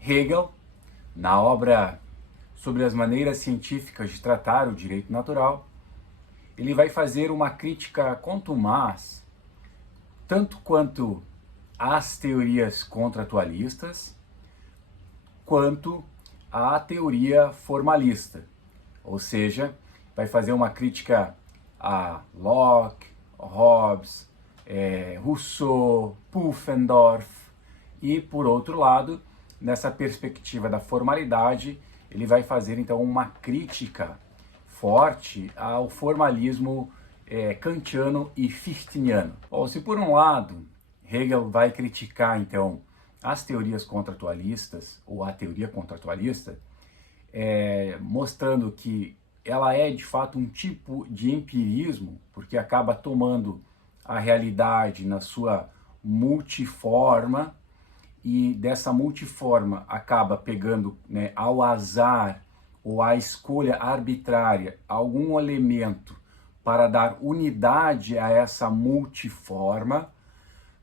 Hegel, na obra sobre as maneiras científicas de tratar o direito natural, ele vai fazer uma crítica contumaz, tanto quanto às teorias contratualistas, quanto à teoria formalista. Ou seja, vai fazer uma crítica a Locke, Hobbes, Rousseau, Pufendorf e, por outro lado, nessa perspectiva da formalidade, ele vai fazer então uma crítica forte ao formalismo kantiano e fichtiniano. Bom, se por um lado Hegel vai criticar então as teorias contratualistas ou a teoria contratualista, mostrando que ela é de fato um tipo de empirismo, porque acaba tomando a realidade na sua multiforma, e dessa multiforma acaba pegando, ao azar ou à escolha arbitrária algum elemento para dar unidade a essa multiforma,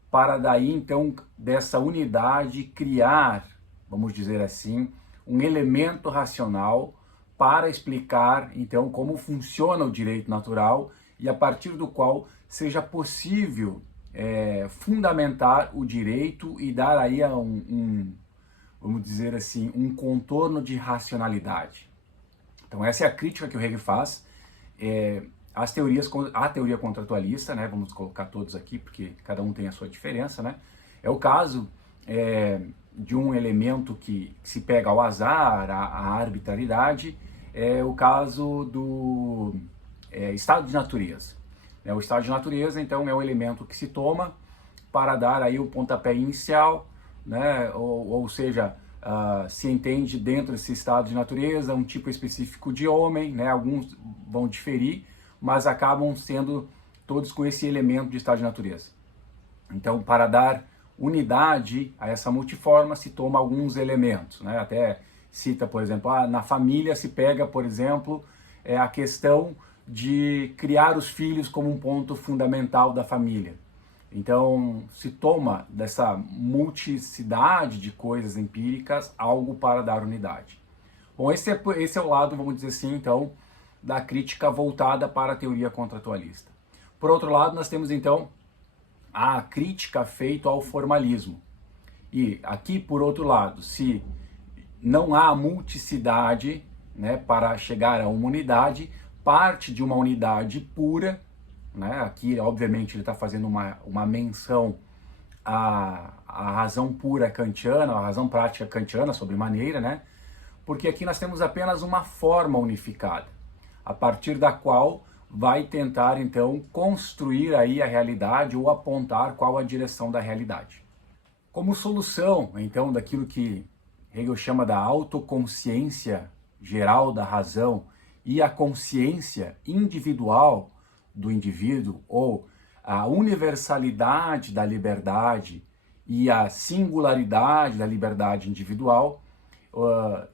para daí então dessa unidade criar, vamos dizer assim, um elemento racional para explicar então como funciona o direito natural e a partir do qual seja possível fundamentar o direito e dar aí vamos dizer assim, um contorno de racionalidade. Então essa é a crítica que o Hegel faz às teorias, à teoria contratualista, vamos colocar todos aqui porque cada um tem a sua diferença, É o caso de um elemento que se pega ao azar, à arbitrariedade, é o caso do estado de natureza. O estado de natureza, então, é um elemento que se toma para dar aí o pontapé inicial, ou seja, se entende dentro desse estado de natureza um tipo específico de homem, alguns vão diferir, mas acabam sendo todos com esse elemento de estado de natureza. Então, para dar unidade a essa multiforma, se toma alguns elementos, Até cita, por exemplo, na família se pega, por exemplo, a questão de criar os filhos como um ponto fundamental da família. Então, se toma dessa multiplicidade de coisas empíricas algo para dar unidade. Bom, esse é o lado, vamos dizer assim, então, da crítica voltada para a teoria contratualista. Por outro lado, nós temos, então, a crítica feita ao formalismo. E aqui, por outro lado, se não há multiplicidade para chegar a uma unidade, parte de uma unidade pura, aqui obviamente ele está fazendo uma menção à razão pura kantiana, à razão prática kantiana sobremaneira, porque aqui nós temos apenas uma forma unificada, a partir da qual vai tentar então construir aí a realidade ou apontar qual a direção da realidade. Como solução então daquilo que Hegel chama da autoconsciência geral da razão e a consciência individual do indivíduo, ou a universalidade da liberdade e a singularidade da liberdade individual,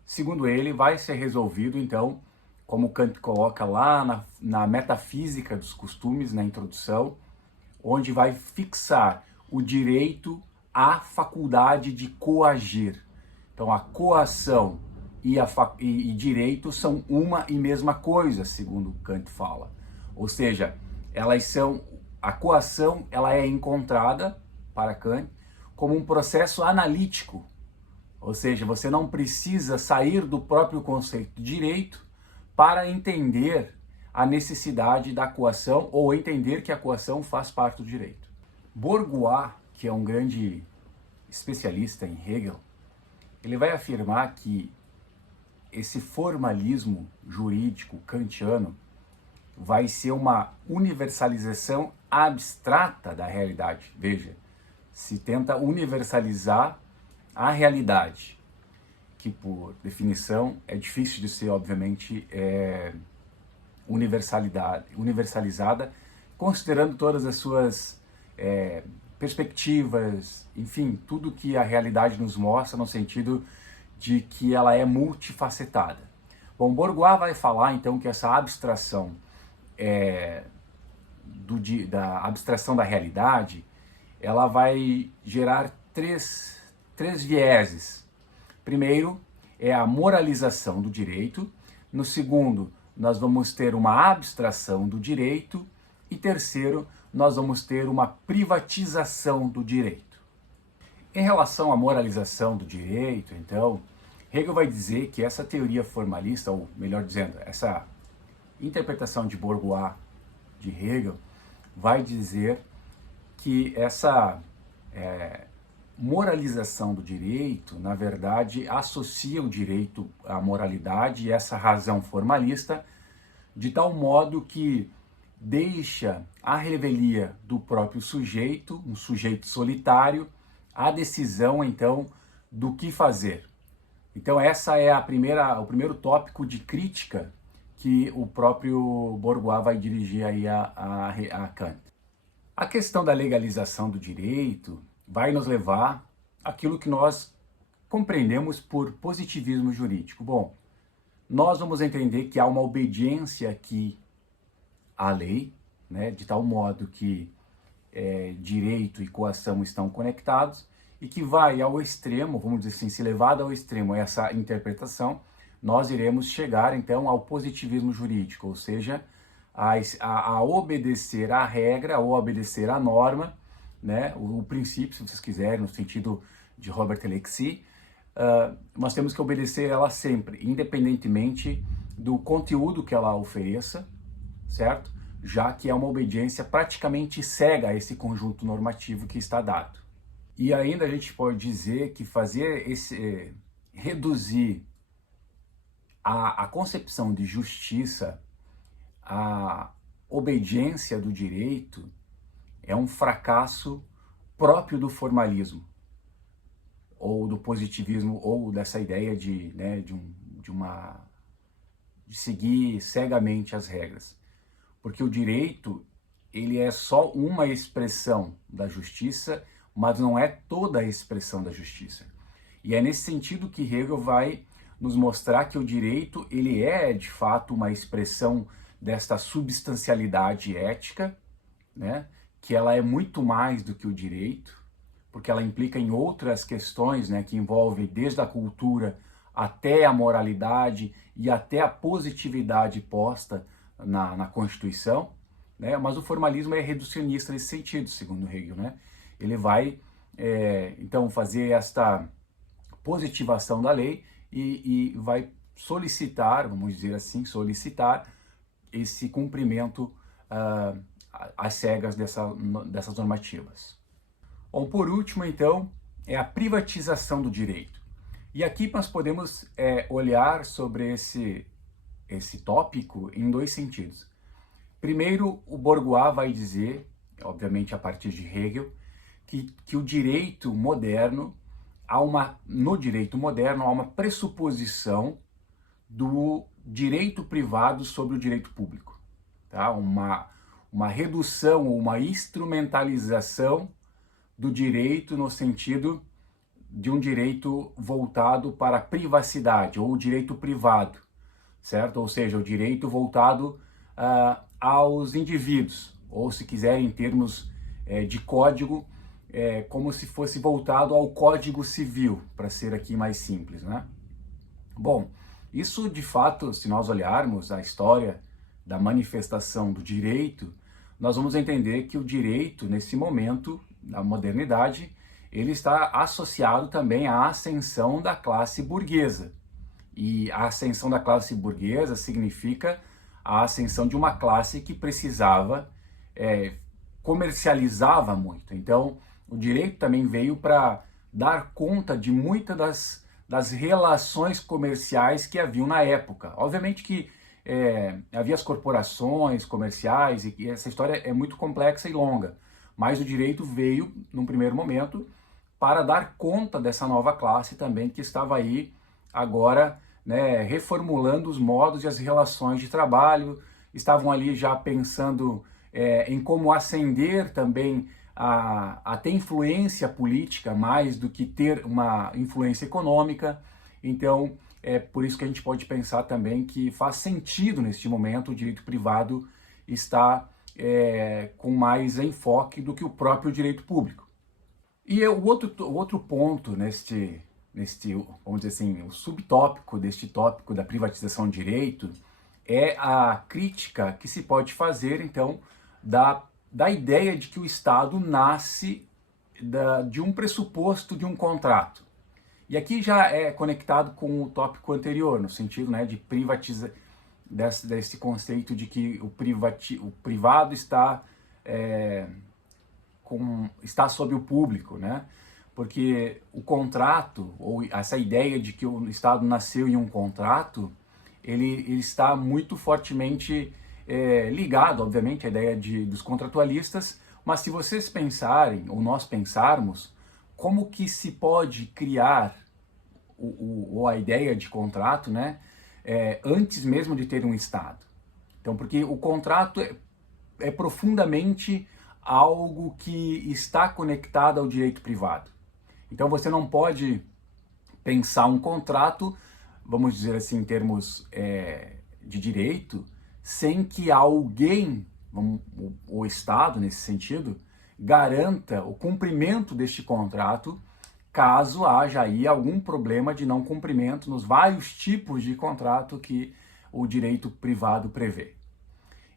segundo ele, vai ser resolvido, então, como Kant coloca lá na metafísica dos costumes, na introdução, onde vai fixar o direito à faculdade de coagir. Então, a coação e direito são uma e mesma coisa, segundo Kant fala. Ou seja, a coação ela é encontrada, para Kant, como um processo analítico. Ou seja, você não precisa sair do próprio conceito de direito para entender a necessidade da coação ou entender que a coação faz parte do direito. Bourgois, que é um grande especialista em Hegel, ele vai afirmar que esse formalismo jurídico kantiano vai ser uma universalização abstrata da realidade. Veja, se tenta universalizar a realidade, que por definição é difícil de ser, obviamente, universalizada, considerando todas as suas perspectivas, enfim, tudo que a realidade nos mostra no sentido de que ela é multifacetada. Bom, Bourgois vai falar então que essa abstração da abstração da realidade, ela vai gerar três vieses. Primeiro é a moralização do direito, no segundo nós vamos ter uma abstração do direito e terceiro nós vamos ter uma privatização do direito. Em relação à moralização do direito, então, Hegel vai dizer que essa teoria formalista, ou melhor dizendo, essa interpretação de Bourgois de Hegel, vai dizer que essa moralização do direito, na verdade, associa o direito à moralidade e essa razão formalista, de tal modo que deixa à revelia do próprio sujeito, um sujeito solitário, a decisão, então, do que fazer. Então, essa é o primeiro tópico de crítica que o próprio Bourgois vai dirigir aí a Kant. A questão da legalização do direito vai nos levar àquilo que nós compreendemos por positivismo jurídico. Bom, nós vamos entender que há uma obediência aqui à lei, né, de tal modo que direito e coação estão conectados e que vai ao extremo, vamos dizer assim, se levado ao extremo essa interpretação, nós iremos chegar então ao positivismo jurídico, ou seja, a obedecer à regra, ou obedecer à norma, né, o princípio, se vocês quiserem, no sentido de Robert Alexis, nós temos que obedecer ela sempre, independentemente do conteúdo que ela ofereça, certo? Já que é uma obediência praticamente cega a esse conjunto normativo que está dado. E ainda a gente pode dizer que reduzir a concepção de justiça à obediência do direito é um fracasso próprio do formalismo, ou do positivismo, ou dessa ideia de seguir cegamente as regras. Porque o direito, ele é só uma expressão da justiça, mas não é toda a expressão da justiça. E é nesse sentido que Hegel vai nos mostrar que o direito, ele é de fato uma expressão desta substancialidade ética, né? Que ela é muito mais do que o direito, porque ela implica em outras questões, né, que envolvem desde a cultura até a moralidade e até a positividade posta na Constituição, né? Mas o formalismo é reducionista nesse sentido, segundo Hegel, né? Ele vai, então, fazer esta positivação da lei e vai solicitar, vamos dizer assim, solicitar esse cumprimento às cegas dessas normativas. Bom, por último, então, é a privatização do direito. E aqui nós podemos olhar sobre esse tópico em dois sentidos. Primeiro, o Bourgois vai dizer, obviamente a partir de Hegel, que o direito moderno, no direito moderno há uma pressuposição do direito privado sobre o direito público. Tá? Uma redução ou uma instrumentalização do direito no sentido de um direito voltado para a privacidade, ou o direito privado, certo? Ou seja, o direito voltado aos indivíduos, ou se quiserem em termos de código, como se fosse voltado ao Código Civil, para ser aqui mais simples, né? Bom, isso de fato, se nós olharmos a história da manifestação do direito, nós vamos entender que o direito, nesse momento da modernidade, ele está associado também à ascensão da classe burguesa. E a ascensão da classe burguesa significa a ascensão de uma classe que precisava, comercializava muito. Então, o direito também veio para dar conta de muitas das relações comerciais que haviam na época. Obviamente que havia as corporações comerciais, e essa história é muito complexa e longa, mas o direito veio, num primeiro momento, para dar conta dessa nova classe também que estava aí agora, né, reformulando os modos e as relações de trabalho, estavam ali já pensando em como ascender também a ter influência política mais do que ter uma influência econômica. Então, é por isso que a gente pode pensar também que faz sentido neste momento o direito privado estar com mais enfoque do que o próprio direito público. E o outro ponto vamos dizer assim, o subtópico deste tópico da privatização de direito é a crítica que se pode fazer, então, da ideia de que o Estado nasce de um pressuposto de um contrato. E aqui já é conectado com o tópico anterior, no sentido, né, de desse conceito de que o privado está, está sob o público, né? Porque o contrato, ou essa ideia de que o Estado nasceu em um contrato, ele está muito fortemente ligado, obviamente, à ideia dos contratualistas, mas se vocês pensarem, ou nós pensarmos, como que se pode criar ou a ideia de contrato, né, antes mesmo de ter um Estado? Então, porque o contrato é profundamente algo que está conectado ao direito privado. Então, você não pode pensar um contrato, vamos dizer assim, em termos de direito, sem que alguém, o Estado nesse sentido, garanta o cumprimento deste contrato, caso haja aí algum problema de não cumprimento nos vários tipos de contrato que o direito privado prevê.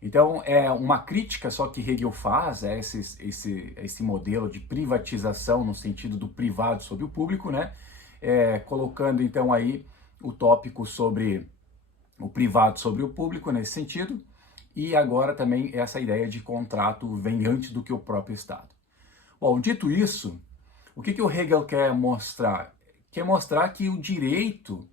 Então, é uma crítica só que Hegel faz a esse modelo de privatização no sentido do privado sobre o público, né? Colocando então aí o tópico sobre o privado sobre o público nesse sentido, e agora também essa ideia de contrato vem antes do que o próprio Estado. Bom, dito isso, o que o Hegel quer mostrar? Quer mostrar que o direito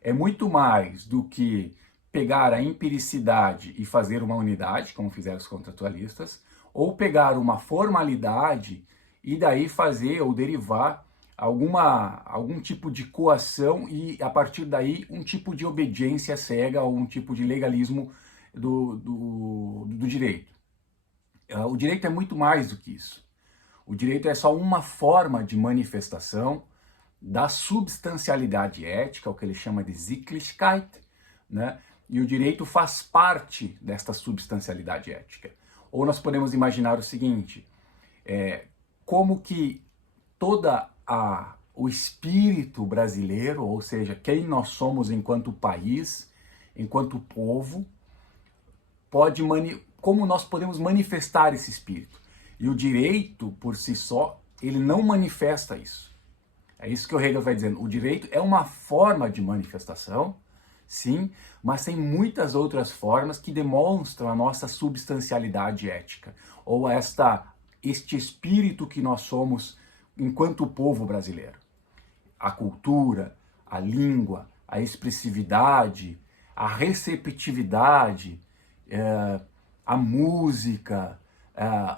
é muito mais do que pegar a empiricidade e fazer uma unidade, como fizeram os contratualistas, ou pegar uma formalidade e daí fazer ou derivar algum tipo de coação e, a partir daí, um tipo de obediência cega ou um tipo de legalismo do direito. O direito é muito mais do que isso. O direito é só uma forma de manifestação da substancialidade ética, o que ele chama de Sittlichkeit, né? E o direito faz parte desta substancialidade ética. Ou nós podemos imaginar o seguinte, como que o espírito brasileiro, ou seja, quem nós somos enquanto país, enquanto povo, como nós podemos manifestar esse espírito. E o direito, por si só, ele não manifesta isso. É isso que o Hegel vai dizendo. O direito é uma forma de manifestação, sim, mas tem muitas outras formas que demonstram a nossa substancialidade ética, ou este espírito que nós somos enquanto povo brasileiro. A cultura, a língua, a expressividade, a receptividade, a música,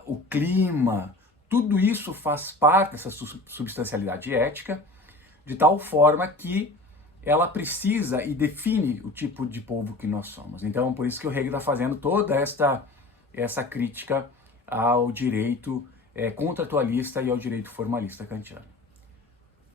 o clima, tudo isso faz parte dessa substancialidade ética, de tal forma que ela precisa e define o tipo de povo que nós somos. Então, por isso que o Hegel está fazendo toda essa crítica ao direito contratualista e ao direito formalista kantiano.